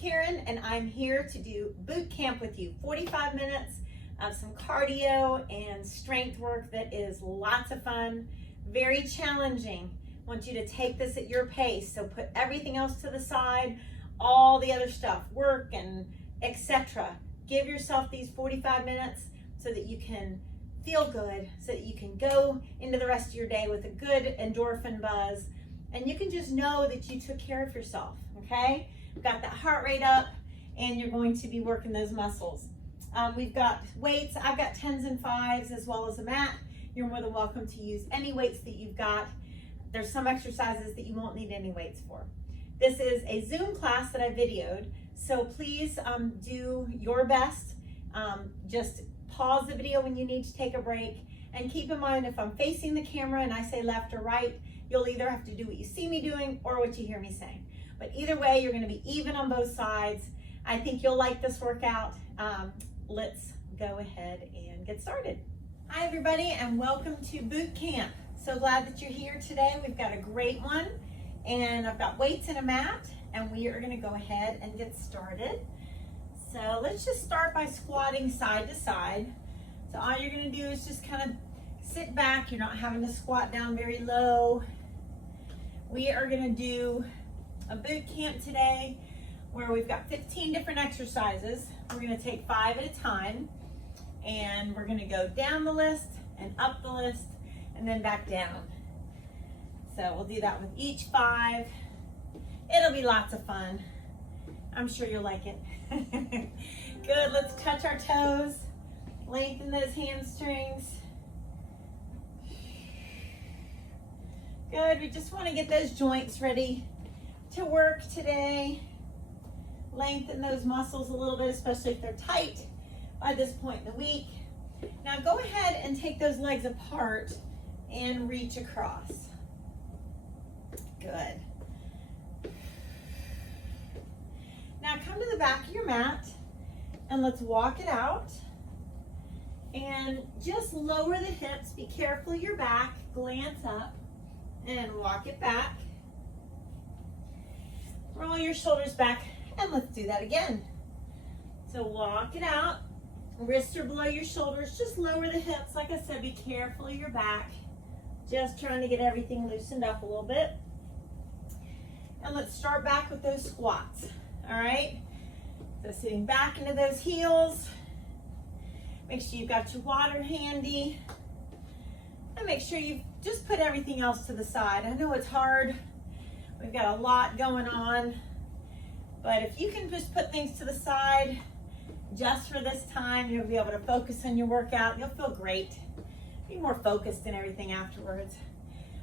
Karen, and I'm here to do boot camp with you. 45 minutes of some cardio and strength work that is lots of fun, very challenging. I want you to take this at your pace, so put everything else to the side, all the other stuff, work and etc. Give yourself these 45 minutes so that you can feel good, so that you can go into the rest of your day with a good endorphin buzz, and you can just know that you took care of yourself, okay? Got that heart rate up, and you're going to be working those muscles. We've got weights. I've got 10s and 5s as well as a mat. You're more than welcome to use any weights that you've got. There's some exercises that you won't need any weights for. This is a Zoom class that I videoed, so please do your best. Just pause the video when you need to take a break, and keep in mind, if I'm facing the camera and I say left or right, you'll either have to do what you see me doing or what you hear me saying. But either way, you're going to be even on both sides. I think you'll like this workout. Let's go ahead and get started. Hi everybody, and welcome to boot camp. So glad that you're here today. We've got a great one, and I've got weights and a mat, and we are going to go ahead and get started. So let's just start by squatting side to side. So all you're going to do is just kind of sit back. You're not having to squat down very low. We are going to do a boot camp today where we've got 15 different exercises. We're going to take 5 at a time, and we're going to go down the list and up the list and then back down. So we'll do that with each 5. It'll be lots of fun. I'm sure you'll like it. Good, let's touch our toes. Lengthen those hamstrings. Good, we just want to get those joints ready to work today. Lengthen those muscles a little bit, especially if they're tight by this point in the week. Now go ahead and take those legs apart and reach across. Good. Now come to the back of your mat and let's walk it out. And just lower the hips, be careful of your back, glance up and walk it back. Roll your shoulders back, and let's do that again. So walk it out, wrists are below your shoulders, just lower the hips. Like I said, be careful of your back. Just trying to get everything loosened up a little bit. And let's start back with those squats, all right? So sitting back into those heels. Make sure you've got your water handy. And make sure you just put everything else to the side. I know it's hard. We've got a lot going on. But if you can just put things to the side just for this time, you'll be able to focus on your workout. You'll feel great. Be more focused and everything afterwards.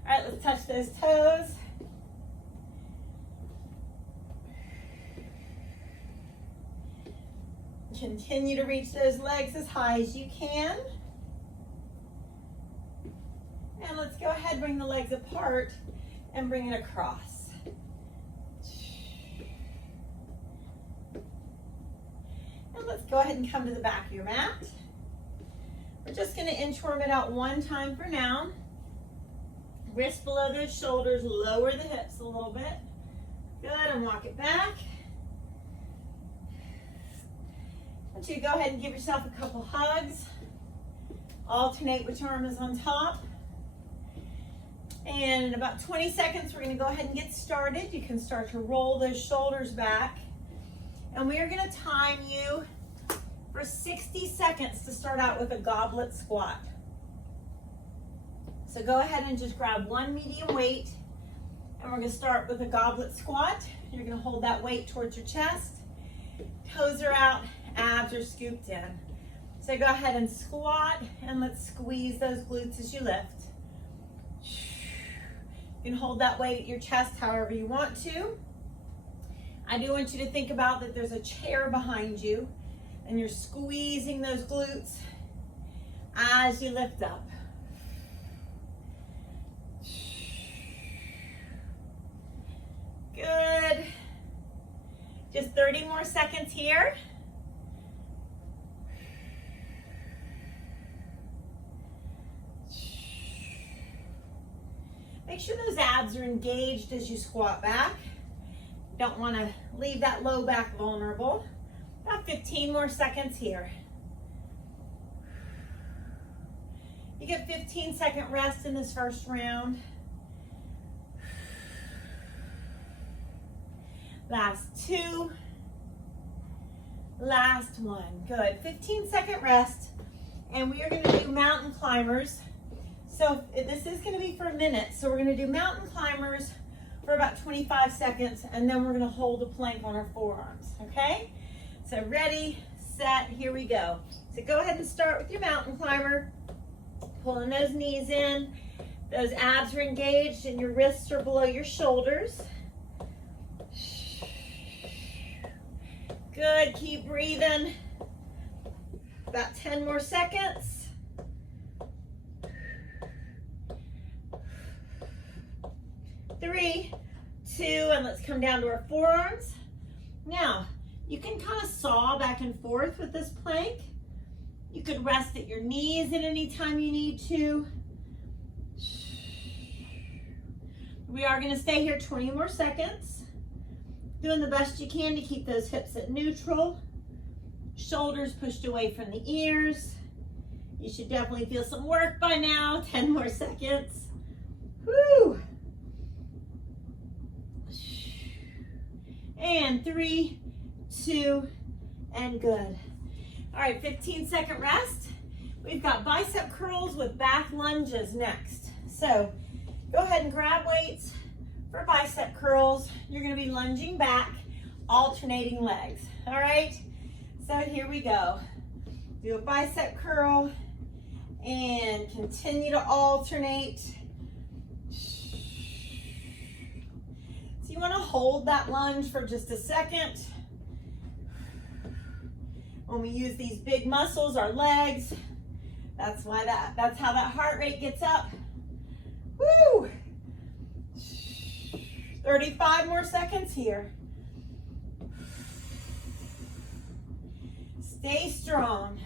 All right, let's touch those toes. Continue to reach those legs as high as you can. And let's go ahead, bring the legs apart and bring it across. And let's go ahead and come to the back of your mat. We're just going to inchworm it out one time for now. Wrists below those shoulders, lower the hips a little bit. Good, and walk it back. I want you to go ahead and give yourself a couple hugs. Alternate which arm is on top. And in about 20 seconds, we're going to go ahead and get started. You can start to roll those shoulders back. And we are going to time you for 60 seconds to start out with a goblet squat. So go ahead and just grab one medium weight, and we're going to start with a goblet squat. You're going to hold that weight towards your chest. Toes are out, abs are scooped in. So go ahead and squat, and let's squeeze those glutes as you lift. You can hold that weight at your chest however you want to. I do want you to think about that there's a chair behind you, and you're squeezing those glutes as you lift up. Good. Just 30 more seconds here. Make sure those abs are engaged as you squat back. Don't want to Leave that low back vulnerable. About 15 more seconds here. You get 15-second rest in this first round. Last two. Last one. Good. 15-second rest. And we are going to do mountain climbers. So this is going to be for a minute. So we're going to do mountain climbers for about 25 seconds. And then we're going to hold a plank on our forearms. Okay? So ready, set, here we go. So go ahead and start with your mountain climber. Pulling those knees in. Those abs are engaged and your wrists are below your shoulders. Good, keep breathing. About 10 more seconds. 3, 2, and let's come down to our forearms. Now, you can kind of saw back and forth with this plank. You could rest at your knees at any time you need to. We are going to stay here 20 more seconds. Doing the best you can to keep those hips at neutral. Shoulders pushed away from the ears. You should definitely feel some work by now. 10 more seconds. Woo! And 3, 2, and good. All right, 15-second rest. We've got bicep curls with back lunges next. So go ahead and grab weights for bicep curls. You're gonna be lunging back, alternating legs, all right? So here we go. Do a bicep curl and continue to alternate. So you wanna hold that lunge for just a second. When we use these big muscles, our legs, that's how that heart rate gets up. Woo! 35 more seconds here. Stay strong.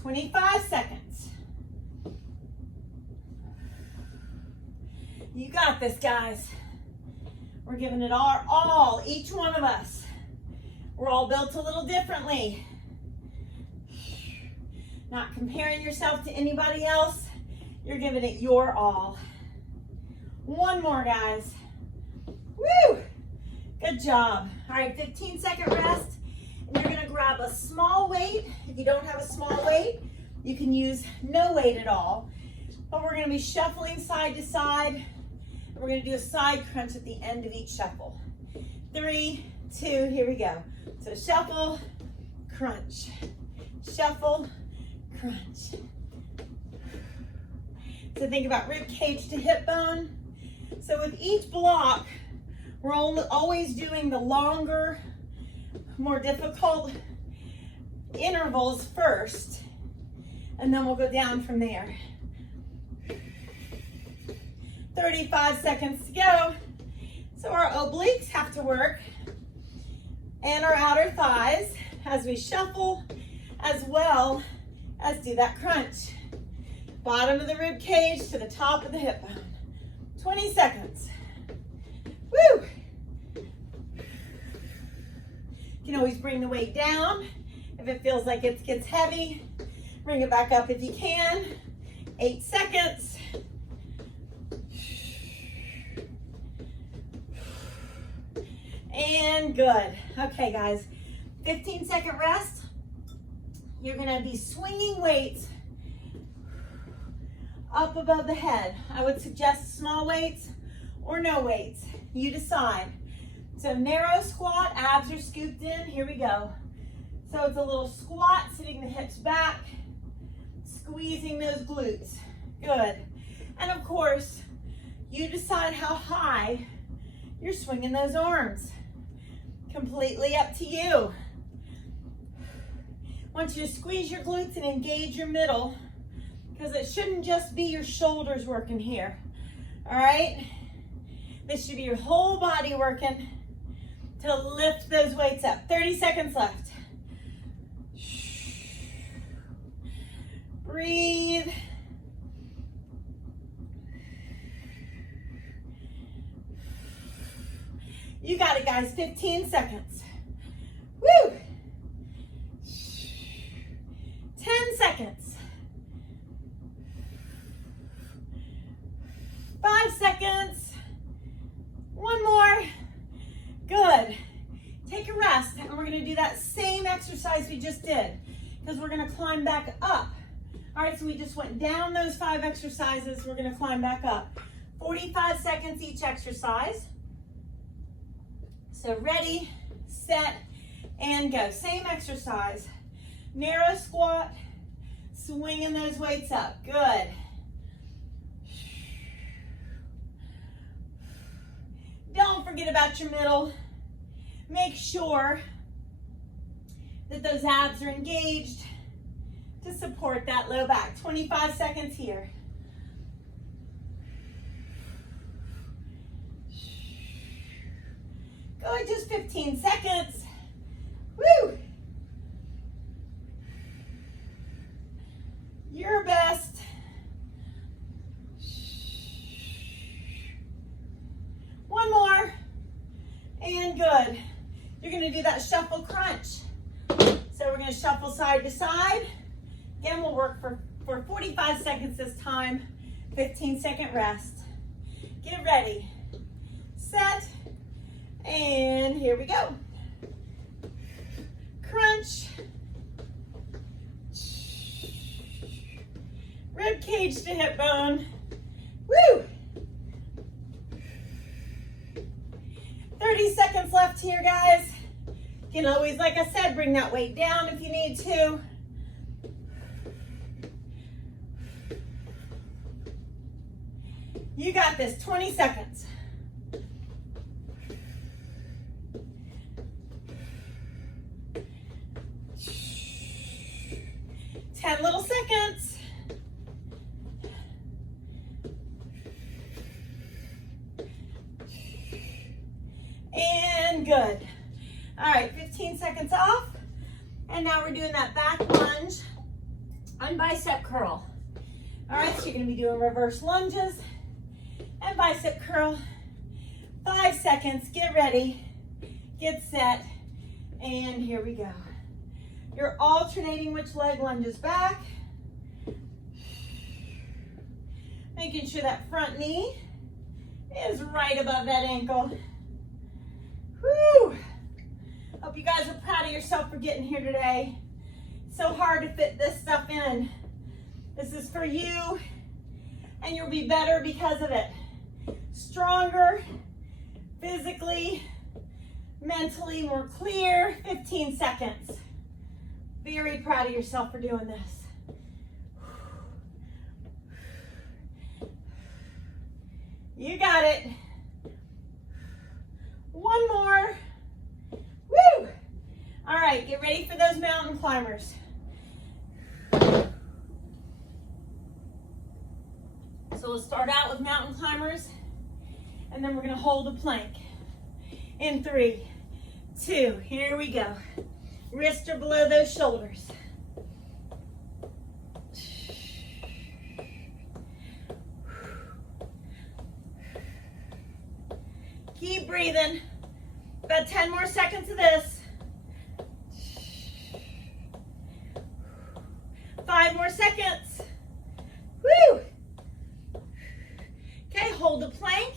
25 seconds. You got this, guys. We're giving it our all, each one of us. We're all built a little differently. Not comparing yourself to anybody else. You're giving it your all. One more, guys. Woo! Good job. All right, 15-second rest. And you're gonna grab a small weight. If you don't have a small weight, you can use no weight at all. But we're gonna be shuffling side to side. We're gonna do a side crunch at the end of each shuffle. 3, 2, here we go. So shuffle, crunch, shuffle, crunch. So think about rib cage to hip bone. So with each block, we're always doing the longer, more difficult intervals first, and then we'll go down from there. 35 seconds to go. So our obliques have to work, and our outer thighs as we shuffle, as well as do that crunch. Bottom of the rib cage to the top of the hip bone. 20 seconds. Woo! You can always bring the weight down if it feels like it gets heavy. Bring it back up if you can. 8 seconds. And good. Okay, guys. 15-second rest. You're gonna be swinging weights up above the head. I would suggest small weights or no weights. You decide. So narrow squat, abs are scooped in. Here we go. So it's a little squat, sitting the hips back, squeezing those glutes. Good. And of course, you decide how high you're swinging those arms. Completely up to you. I want you to squeeze your glutes and engage your middle, because it shouldn't just be your shoulders working here. All right? This should be your whole body working to lift those weights up. 30 seconds left. Breathe. You got it, guys. 15 seconds. Woo! 10 seconds. 5 seconds. One more. Good. Take a rest, and we're going to do that same exercise we just did, because we're going to climb back up. All right, so we just went down those 5 exercises. We're going to climb back up. 45 seconds each exercise. So ready, set, and go. Same exercise. Narrow squat, swinging those weights up. Good. Don't forget about your middle. Make sure that those abs are engaged to support that low back. 25 seconds here. Good, just 15 seconds. Woo! Your best. One more. And good. You're going to do that shuffle crunch. So we're going to shuffle side to side. Again, we'll work for 45 seconds this time. 15-second rest. Get ready. Set. And here we go. Crunch. Rib cage to hip bone. Woo! 30 seconds left here, guys. You can always, like I said, bring that weight down if you need to. You got this, 20 seconds. Little seconds. And good. All right, 15 seconds off. And now we're doing that back lunge on bicep curl. All right, so you're going to be doing reverse lunges and bicep curl. 5 seconds. Get ready. Get set. And here we go. You're alternating which leg lunges back. Making sure that front knee is right above that ankle. Whew. Hope you guys are proud of yourself for getting here today. So hard to fit this stuff in. This is for you, and you'll be better because of it. Stronger, physically, mentally more clear. 15 seconds. Very proud of yourself for doing this. You got it. One more. Woo! All right, get ready for those mountain climbers. So we'll start out with mountain climbers, and then we're going to hold a plank. In 3, 2, here we go. Wrists are below those shoulders. Keep breathing. About 10 more seconds of this. 5 more seconds. Woo! Okay, hold the plank.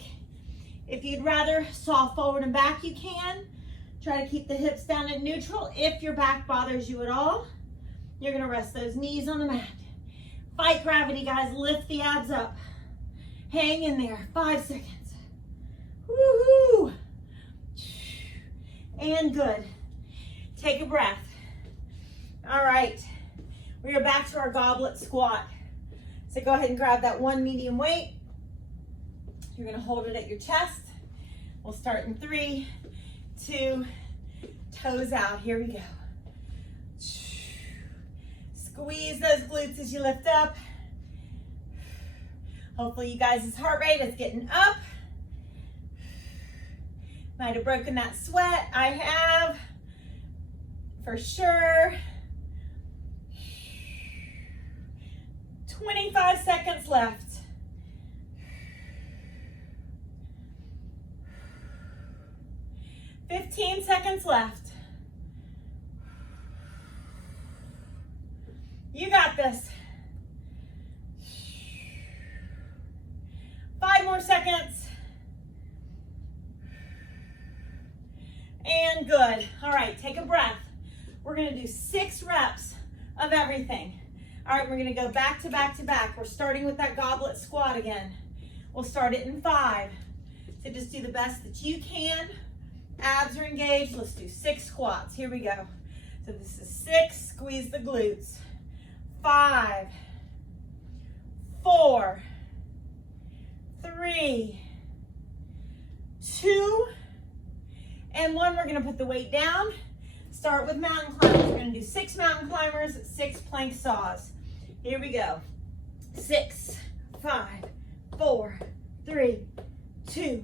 If you'd rather soft forward and back, you can. Try to keep the hips down at neutral. If your back bothers you at all, you're gonna rest those knees on the mat. Fight gravity, guys. Lift the abs up. Hang in there. 5 seconds. Woohoo! And good. Take a breath. All right. We are back to our goblet squat. So go ahead and grab that one medium weight. You're gonna hold it at your chest. We'll start in 3, 2, toes out. Here we go. Squeeze those glutes as you lift up. Hopefully you guys' heart rate is getting up. Might have broken that sweat. I have, for sure. 25 seconds left. 15 seconds left. You got this. 5 more seconds. And good. All right, take a breath. We're gonna do 6 reps of everything. All right, we're gonna go back to back to back. We're starting with that goblet squat again. We'll start it in 5. So just do the best that you can. Abs are engaged. Let's do 6 squats. Here we go. So this is 6, squeeze the glutes. 5, 4, 3, 2, and 1. We're gonna put the weight down. Start with mountain climbers. We're gonna do 6 mountain climbers, 6 plank saws. Here we go. 6, 5, 4, 3, 2,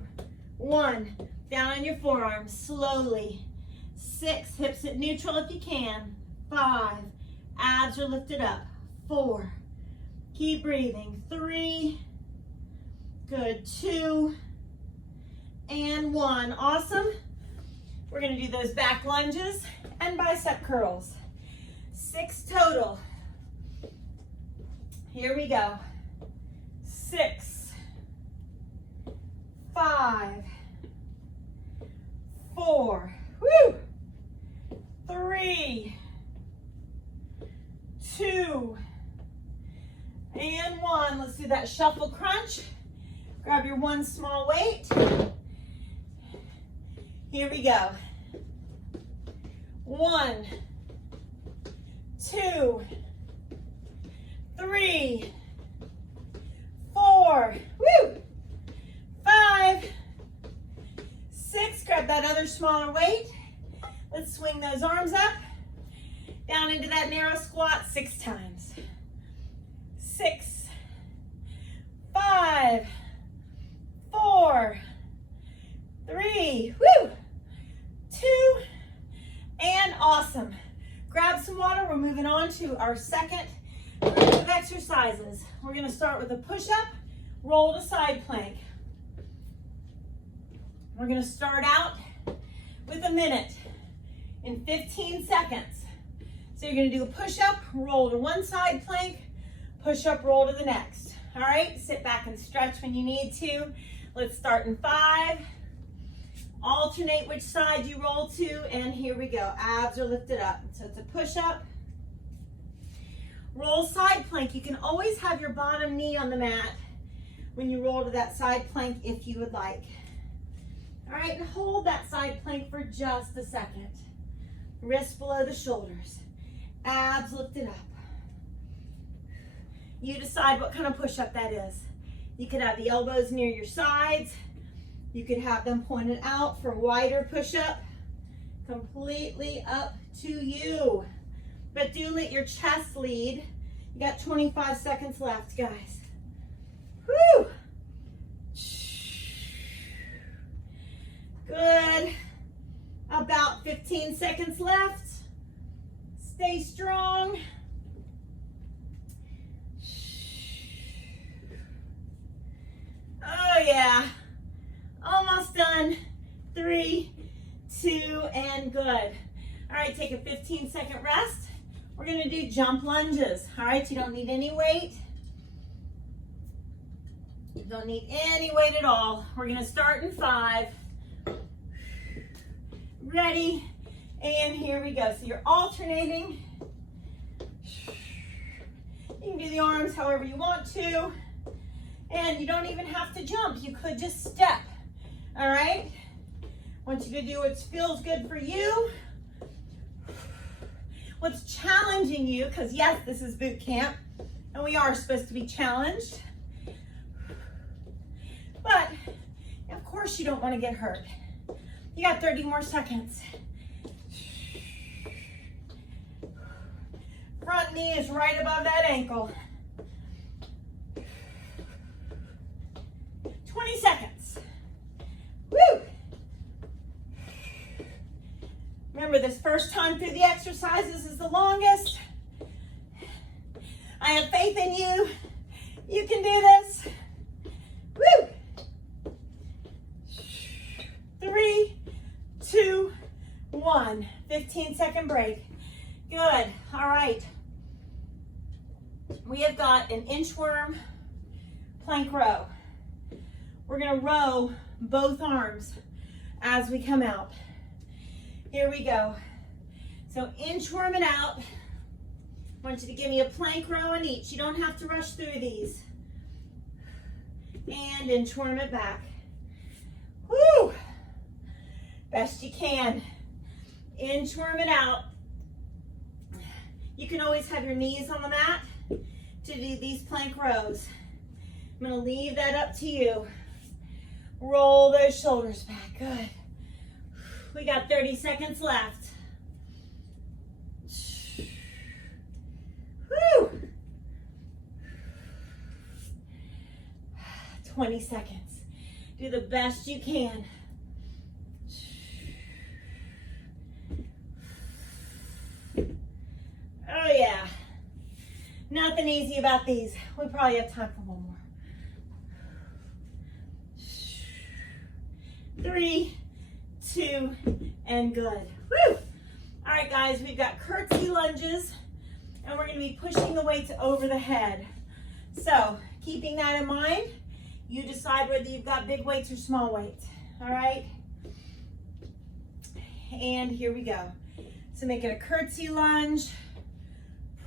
1. Down on your forearms, slowly. 6, hips at neutral if you can. 5, abs are lifted up. 4, keep breathing. 3, good. 2, and 1. Awesome. We're gonna do those back lunges and bicep curls. 6 total. Here we go. 6, 5, 4, 3, 2, and 1. Let's do that shuffle crunch. Grab your one small weight. Here we go. 1, 2, 3, 4, 5, 6. Grab that other smaller weight. Let's swing those arms up. Down into that narrow squat 6 times. 6, 5, 4, 3, 2, and awesome. Grab some water. We're moving on to our second group of exercises. We're going to start with a push-up, roll to side plank. We're going to start out with a minute in 15 seconds. So you're going to do a push-up, roll to one side plank, push-up, roll to the next. All right, sit back and stretch when you need to. Let's start in 5. Alternate which side you roll to, and here we go. Abs are lifted up. So it's a push-up. Roll side plank. You can always have your bottom knee on the mat when you roll to that side plank if you would like. All right, and hold that side plank for just a second. Wrists below the shoulders. Abs lifted up. You decide what kind of push-up that is. You could have the elbows near your sides. You could have them pointed out for a wider push-up. Completely up to you. But do let your chest lead. You got 25 seconds left, guys. Whew. Good. About 15 seconds left. Stay strong. Oh yeah. Almost done. 3, 2, and good. All right, take a 15-second rest. We're gonna do jump lunges. All right, you don't need any weight. You don't need any weight at all. We're gonna start in 5. Ready, and here we go. So you're alternating. You can do the arms however you want to. And you don't even have to jump. You could just step. All right? I want you to do what feels good for you. What's challenging you, because yes, this is boot camp, and we are supposed to be challenged. But, of course, you don't want to get hurt. You got 30 more seconds. Front knee is right above that ankle. 20 seconds. Woo! Remember, this first time through the exercises is the longest. I have faith in you. You can do this. Woo! 3, 2, 1. 15-second break. Good. All right. We have got an inchworm plank row. We're going to row both arms as we come out. Here we go. So inchworm it out. I want you to give me a plank row on each. You don't have to rush through these. And inchworm it back. Woo! Best you can. Inchworm it out. You can always have your knees on the mat to do these plank rows. I'm going to leave that up to you. Roll those shoulders back. Good. We got 30 seconds left. Woo! 20 seconds. Do the best you can. Oh yeah. Nothing easy about these. We probably have time for one more. 3, 2, and good. Woo! All right, guys, we've got curtsy lunges, and we're going to be pushing the weights over the head. So, keeping that in mind, you decide whether you've got big weights or small weights. All right? And here we go. So, make it a curtsy lunge,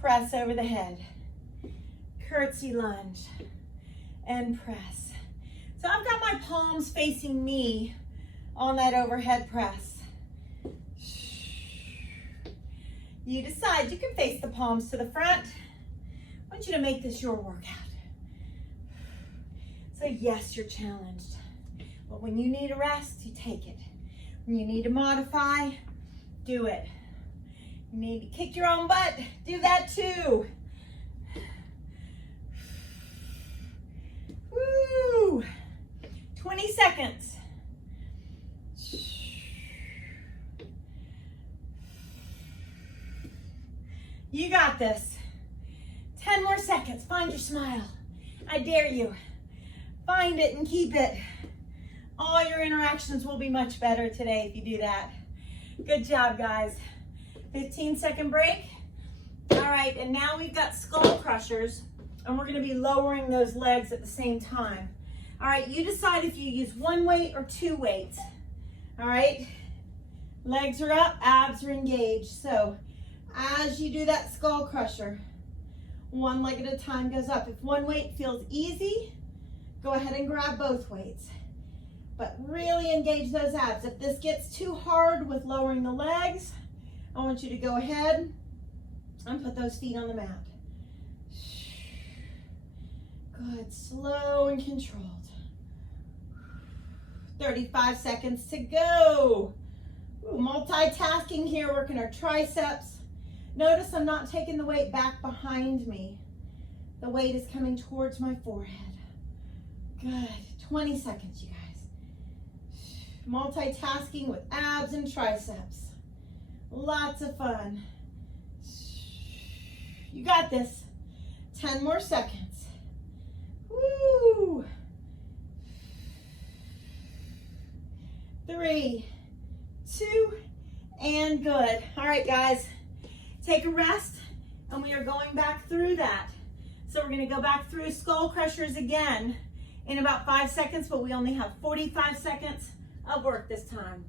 press over the head. Curtsy lunge, and press. So, I've got my palms facing me on that overhead press. You decide. You can face the palms to the front. I want you to make this your workout. So yes, you're challenged. But when you need a rest, you take it. When you need to modify, do it. You need to kick your own butt, do that too. Woo! 20 seconds. You got this. 10 more seconds. Find your smile. I dare you. Find it and keep it. All your interactions will be much better today if you do that. Good job, guys. 15-second break. All right, and now we've got skull crushers, and we're going to be lowering those legs at the same time. All right, you decide if you use one weight or two weights. All right, legs are up, abs are engaged. So as you do that skull crusher, one leg at a time goes up. If one weight feels easy, go ahead and grab both weights. But really engage those abs. If this gets too hard with lowering the legs, I want you to go ahead and put those feet on the mat. Good, slow and controlled. 35 seconds to go. Ooh, multitasking here, working our triceps. Notice I'm not taking the weight back behind me. The weight is coming towards my forehead. Good, 20 seconds, you guys. Multitasking with abs and triceps. Lots of fun. You got this. 10 more seconds. Woo! 3, 2, and good. All right, guys, take a rest, and we are going back through that. So we're going to go back through skull crushers again in about 5 seconds, but we only have 45 seconds of work this time.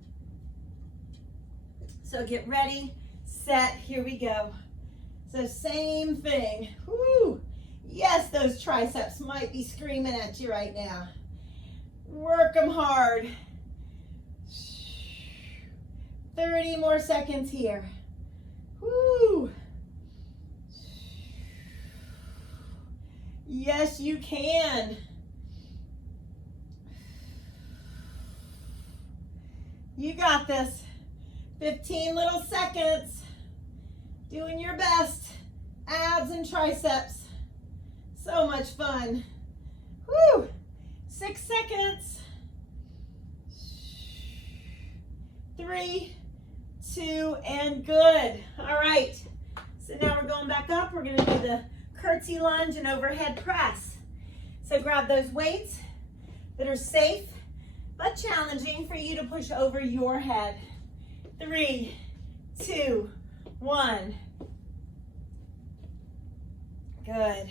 So get ready, set, here we go. So same thing. Woo! Yes, those triceps might be screaming at you right now. Work them hard. 30 more seconds here. Woo! Yes, you can. You got this. 15 little seconds. Doing your best. Abs and triceps. So much fun. Woo! 6 seconds. 3, 2, and good. All right. So now we're going back up. We're going to do the curtsy lunge and overhead press. So grab those weights that are safe but challenging for you to push over your head. 3, 2, 1. Good.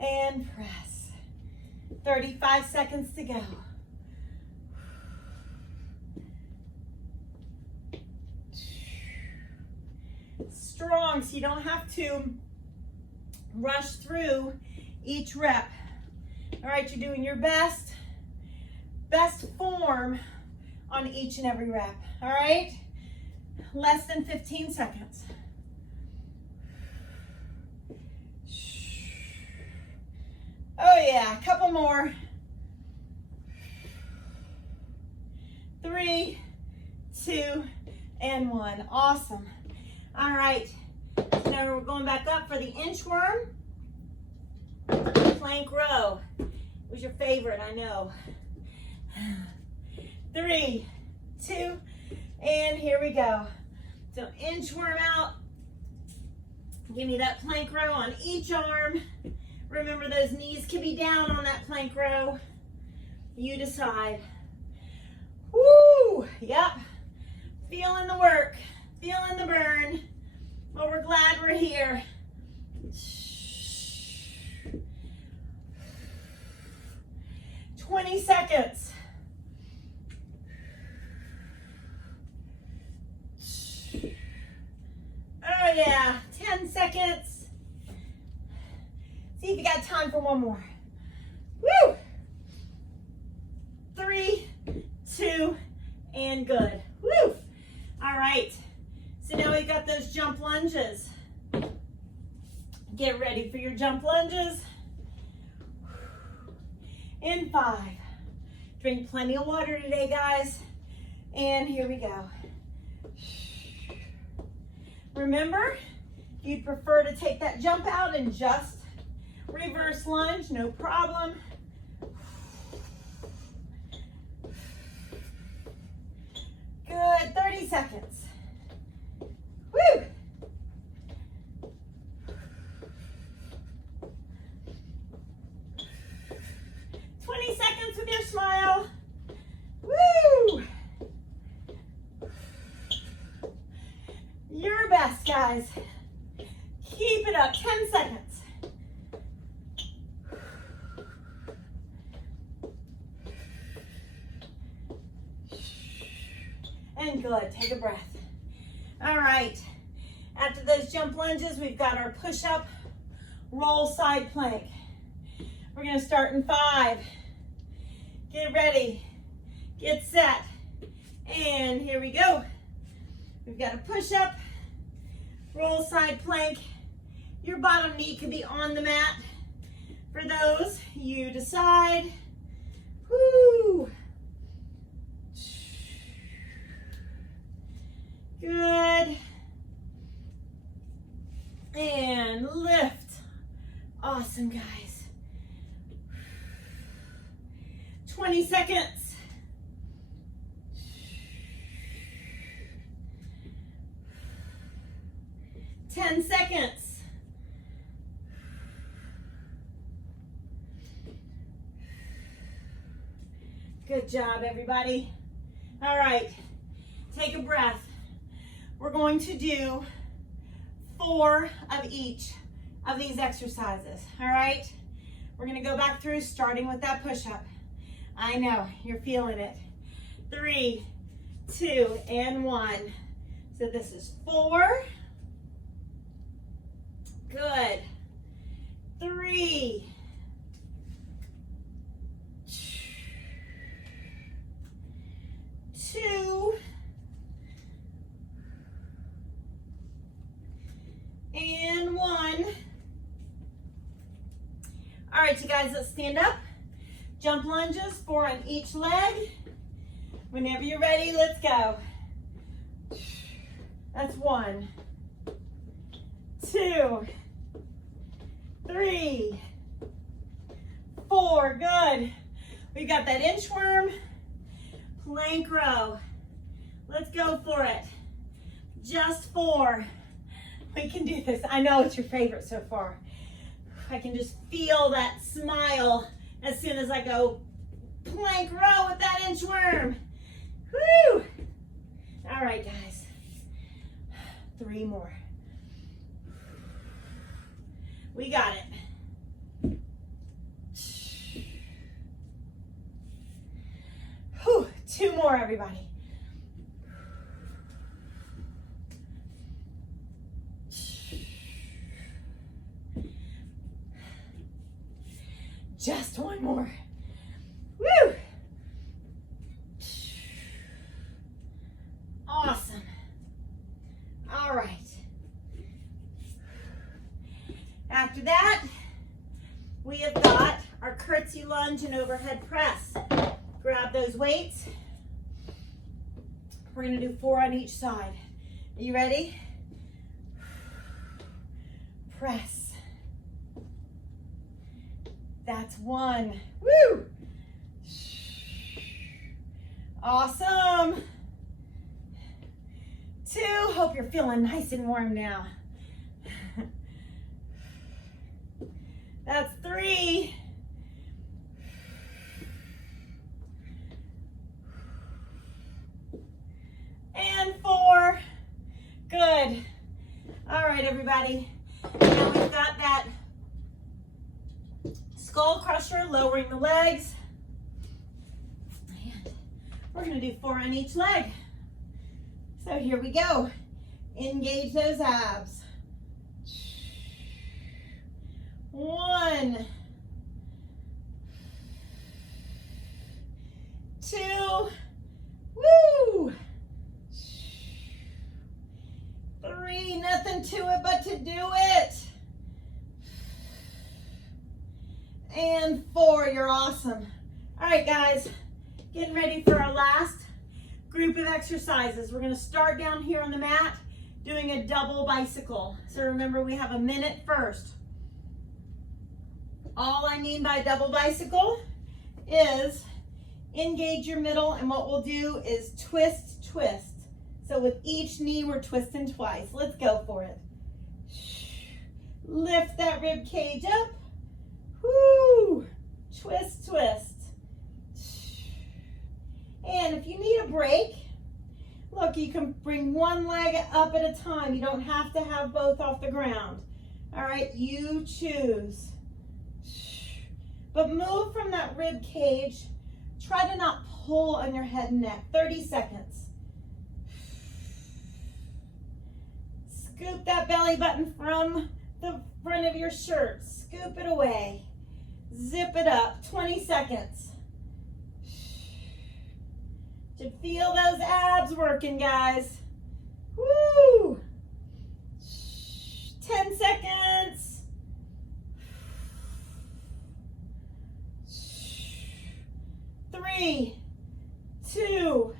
And press. 35 seconds to go. Strong, so you don't have to rush through each rep. All right, you're doing your best form on each and every rep. All right, less than 15 seconds. Oh yeah, a couple more. 3, 2, and 1. Awesome. All right, so now we're going back up for the Inchworm Plank Row. It was your favorite, I know. 3, 2, and here we go. So Inchworm out. Give me that plank row on each arm. Remember, those knees can be down on that plank row. You decide. Woo! Yep. Feeling the work. Feeling the burn. Well, we're glad we're here. 20 seconds. Oh yeah, 10 seconds. See if you got time for one more. Woo! 3, 2, and good. Woo! All right, so now we've got those jump lunges. Get ready for your jump lunges. In 5. Drink plenty of water today, guys. And here we go. Remember, if you'd prefer to take that jump out and just reverse lunge, no problem. Good, 30 seconds. Woo! With your smile. Woo! Your best, guys. Keep it up. 10 seconds. And good. Take a breath. All right. After those jump lunges, we've got our push-up, roll side plank. We're going to start in 5. Get ready, get set, and here we go. We've got a push-up, roll side plank. Your bottom knee could be on the mat. For those, you decide. Woo! Good. And lift. Awesome, guys. 20 seconds. Ten seconds. Good job, everybody. All right, take a breath. We're going to do 4 of each of these exercises, all right? We're gonna go back through starting with that push-up. I know, you're feeling it. 3, 2, and 1. So this is 4. Good. 3. 2. And 1. All right, you guys, let's stand up. Jump lunges, 4 on each leg. Whenever you're ready, let's go. That's 1, 2, 3, 4. Good. We've got that inchworm plank row. Let's go for it. Just 4. We can do this. I know it's your favorite so far. I can just feel that smile as soon as I go plank row with that inchworm. 3 more. We got it. Whew, 2 more, everybody. Just 1 more. Woo! Awesome. All right. After that, we have got our curtsy lunge and overhead press. Grab those weights. We're going to do 4 on each side. Are you ready? Press. That's 1. Woo! Awesome. 2. Hope you're feeling nice and warm now. That's 3. And 4. Good. All right, everybody. Now we've got that skull crusher, lowering the legs. And we're going to do 4 on each leg. So here we go. Engage those abs. 1, 2, woo! 3, nothing to it but to do it. And 4, you're awesome. All right, guys, getting ready for our last group of exercises. We're gonna start down here on the mat doing a double bicycle. So remember, we have a minute first. All I mean by double bicycle is engage your middle, and what we'll do is twist, twist. So with each knee, we're twisting twice. Let's go for it. Lift that rib cage up. Woo! Twist, twist. And if you need a break, look, you can bring 1 leg up at a time. You don't have to have both off the ground. All right, you choose. But move from that rib cage. Try to not pull on your head and neck. 30 seconds. Scoop that belly button from the front of your shirt. Scoop it away. Zip it up. 20 seconds. To feel those abs working, guys. Woo! 10 seconds. 3, 2,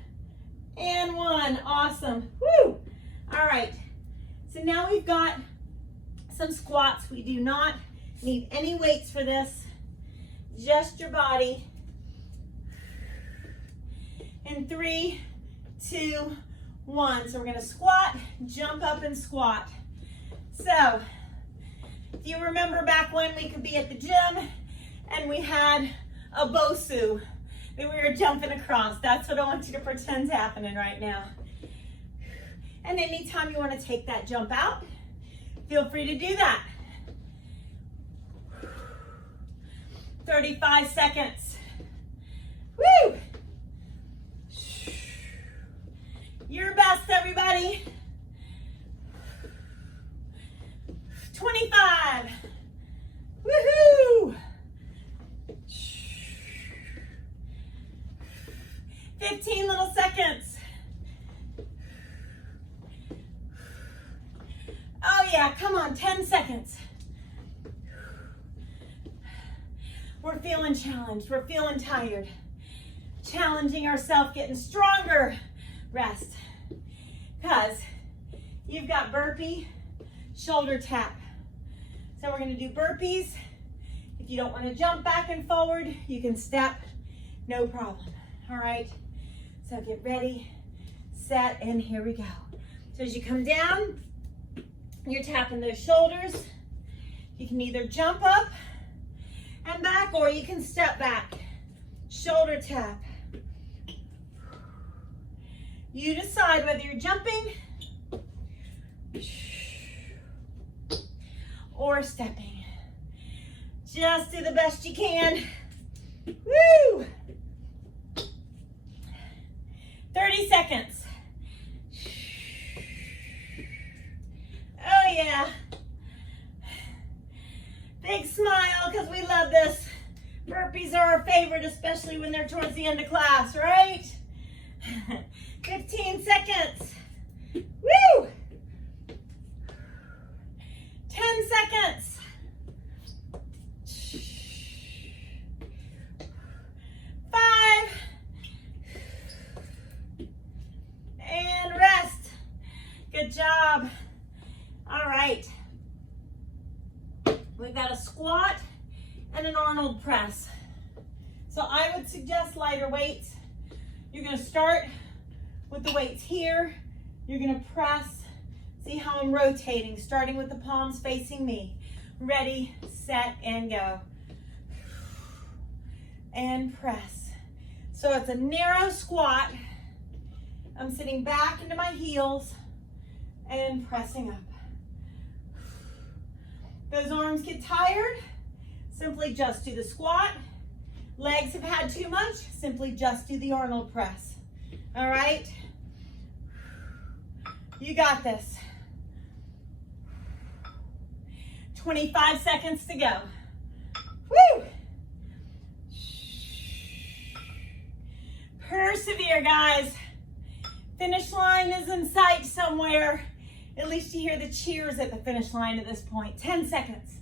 and 1. Awesome. Woo! All right. So now we've got some squats. We do not need any weights for this. Just your body. In 3, 2, 1. So we're going to squat, jump up, and squat. So if you remember back when we could be at the gym and we had a BOSU that we were jumping across. That's what I want you to pretend's happening right now. And anytime you want to take that jump out, feel free to do that. 35 seconds. Woo! Your best, everybody. 25. Woohoo! 15 little seconds. Oh yeah, come on, 10 seconds. We're feeling challenged, we're feeling tired. Challenging ourselves, getting stronger. Rest. Because you've got burpee, shoulder tap. So we're gonna do burpees. If you don't wanna jump back and forward, you can step, no problem, all right? So get ready, set, and here we go. So as you come down, you're tapping those shoulders. You can either jump up and back, or you can step back. Shoulder tap. You decide whether you're jumping 4-stepping. Just do the best you can. Woo! 30 seconds. Oh yeah. Big smile because we love this. Burpees are our favorite, especially when they're towards the end of class, right? 15 seconds. Woo! 10 seconds. 5. And rest. Good job. All right. We've got a squat and an Arnold press. So I would suggest lighter weights. You're going to start with the weights here. You're going to press. See how I'm rotating, starting with the palms facing me. Ready, set, and go. And press. So it's a narrow squat. I'm sitting back into my heels and pressing up. Those arms get tired, simply just do the squat. Legs have had too much, simply just do the Arnold press. All right? You got this. 25 seconds to go. Woo! Persevere, guys. Finish line is in sight somewhere. At least you hear the cheers at the finish line at this point. 10 seconds.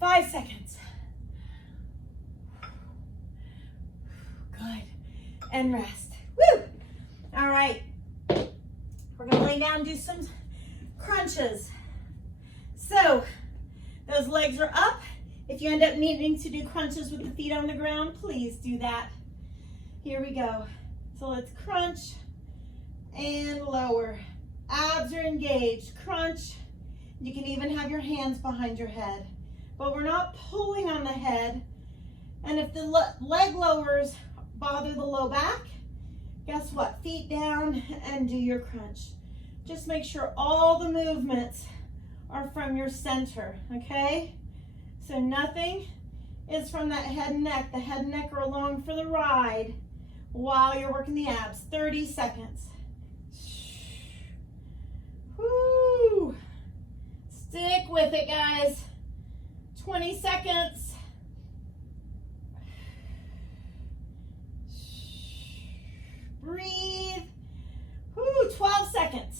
5 seconds. Good. And rest. Woo! All right. We're going to lay down and do some crunches. So, those legs are up. If you end up needing to do crunches with the feet on the ground, please do that. Here we go. So let's crunch and lower. Abs are engaged. Crunch. You can even have your hands behind your head. But we're not pulling on the head. And if the leg lowers bother the low back, guess what? Feet down and do your crunch. Just make sure all the movements are from your center, okay? So nothing is from that head and neck. The head and neck are along for the ride while you're working the abs. 30 seconds. Woo! Stick with it, guys. 20 seconds. Breathe. Woo, 12 seconds.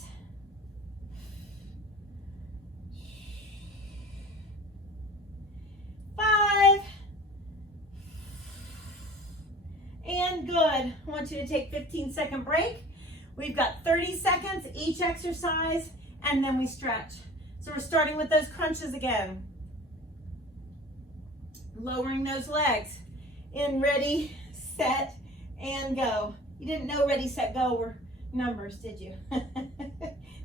And good. I want you to take a 15-second break. We've got 30 seconds each exercise, and then we stretch. So we're starting with those crunches again. Lowering those legs. In ready, set, and go. You didn't know ready, set, go were numbers, did you?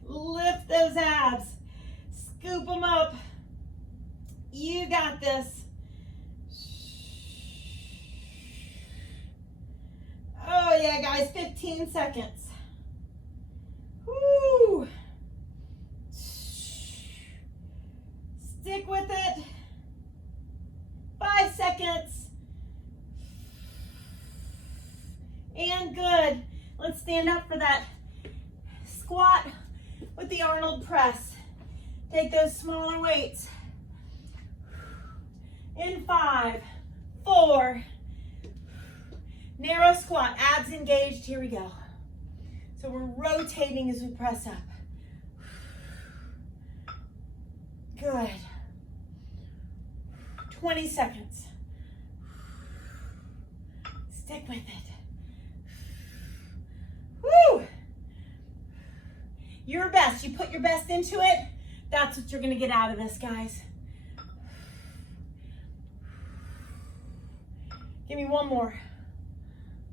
Lift those abs. Scoop them up. You got this. Oh yeah, guys, 15 seconds. Woo! Stick with it. 5 seconds. And good. Let's stand up for that squat with the Arnold press. Take those smaller weights. In 5, 4, narrow squat, abs engaged, here we go. So we're rotating as we press up. Good. 20 seconds. Stick with it. Woo! Your best, you put your best into it, that's what you're gonna get out of this, guys. Give me one more.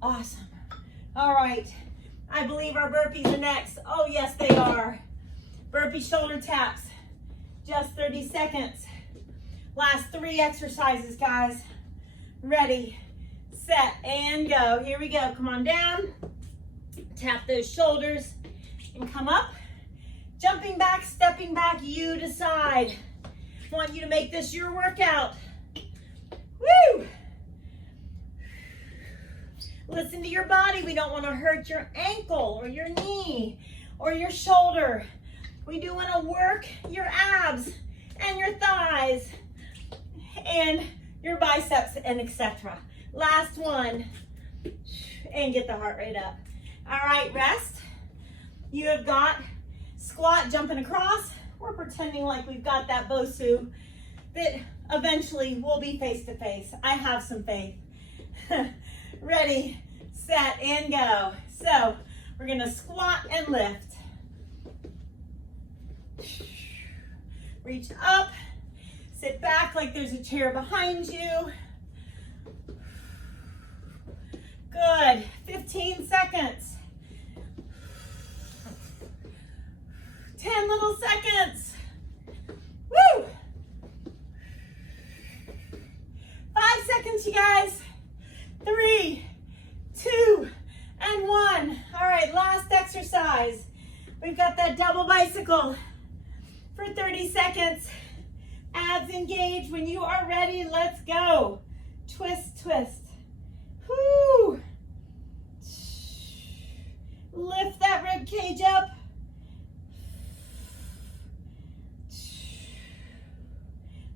Awesome. All right. I believe our burpees are next. Oh, yes, they are. Burpee shoulder taps. Just 30 seconds. Last 3 exercises, guys. Ready, set, and go. Here we go. Come on down. Tap those shoulders and come up. Jumping back, stepping back, you decide. I want you to make this your workout. Woo! Listen to your body. We don't want to hurt your ankle or your knee or your shoulder. We do want to work your abs and your thighs and your biceps and etc. Last one. And get the heart rate up. All right, rest. You have got squat jumping across. We're pretending like we've got that Bosu that eventually will be face to face. I have some faith. Ready, set, and go. So we're gonna squat and lift. Reach up, sit back like there's a chair behind you. Good, 15 seconds. 10 little seconds. Woo! 5 seconds, you guys. 3, 2, and 1. All right, last exercise. We've got that double bicycle for 30 seconds. Abs engaged. When you are ready, let's go. Twist, twist. Whoo! Lift that rib cage up.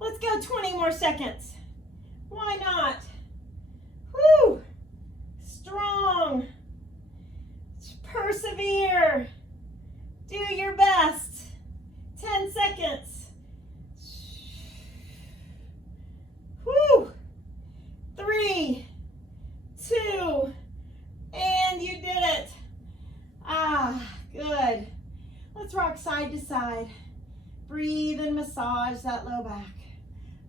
Let's go 20 more seconds. Why not? Whoo! Strong. Persevere. Do your best. 10 seconds. Whoo! 3, 2, and you did it. Ah, good. Let's rock side to side. Breathe and massage that low back.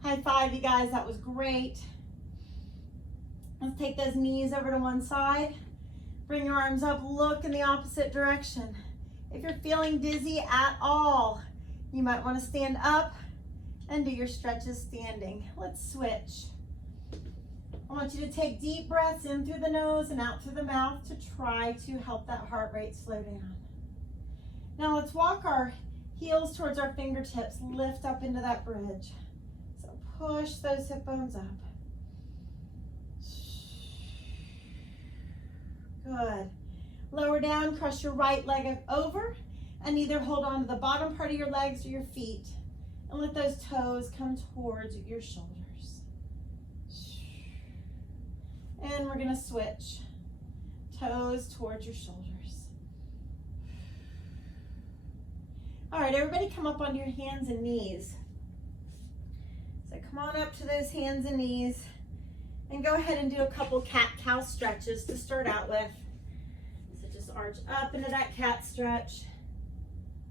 High five, you guys, that was great. Let's take those knees over to one side. Bring your arms up, look in the opposite direction. If you're feeling dizzy at all, you might want to stand up and do your stretches standing. Let's switch. I want you to take deep breaths in through the nose and out through the mouth to try to help that heart rate slow down. Now let's walk our heels towards our fingertips, lift up into that bridge. So push those hip bones up. Good. Lower down, cross your right leg over, and either hold on to the bottom part of your legs or your feet, and let those toes come towards your shoulders. And we're gonna switch. Toes towards your shoulders. All right, everybody come up onto your hands and knees. So come on up to those hands and knees and go ahead and do a couple cat-cow stretches to start out with. So just arch up into that cat stretch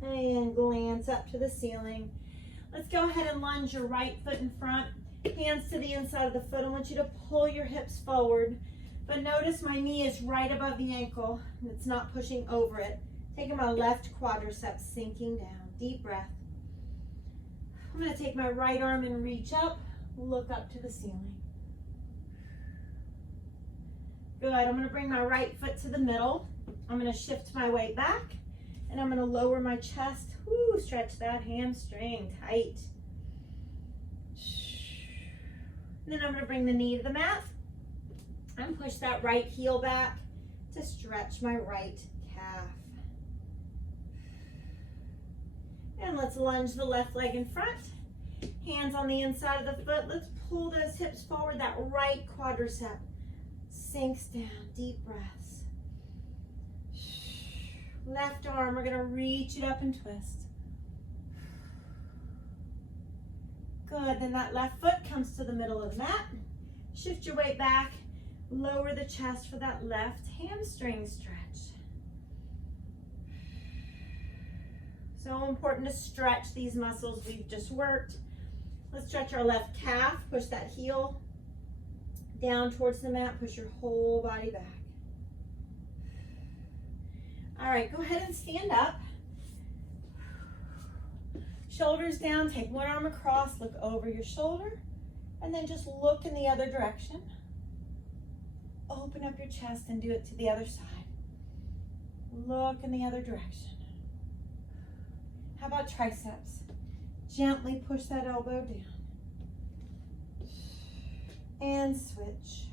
and glance up to the ceiling. Let's go ahead and lunge your right foot in front, hands to the inside of the foot. I want you to pull your hips forward, but notice my knee is right above the ankle and it's not pushing over it. Taking my left quadriceps, sinking down. Deep breath. I'm going to take my right arm and reach up, look up to the ceiling. Good. I'm going to bring my right foot to the middle. I'm going to shift my weight back, and I'm going to lower my chest. Woo, stretch that hamstring tight. And then I'm going to bring the knee to the mat and push that right heel back to stretch my right calf. And let's lunge the left leg in front. Hands on the inside of the foot. Let's pull those hips forward. That right quadricep sinks down. Deep breaths. Left arm, we're going to reach it up and twist. Good. Then that left foot comes to the middle of the mat. Shift your weight back. Lower the chest for that left hamstring stretch. So important to stretch these muscles we've just worked. Let's stretch our left calf. Push that heel down towards the mat. Push your whole body back. All right, go ahead and stand up. Shoulders down. Take one arm across. Look over your shoulder. And then just look in the other direction. Open up your chest and do it to the other side. Look in the other direction. How about triceps? Gently push that elbow down. And switch.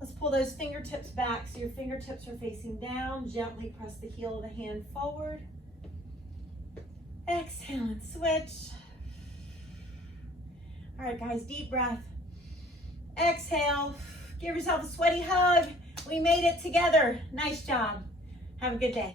Let's pull those fingertips back so your fingertips are facing down. Gently press the heel of the hand forward. Exhale and switch. All right, guys, deep breath. Exhale. Give yourself a sweaty hug. We made it together. Nice job. Have a good day.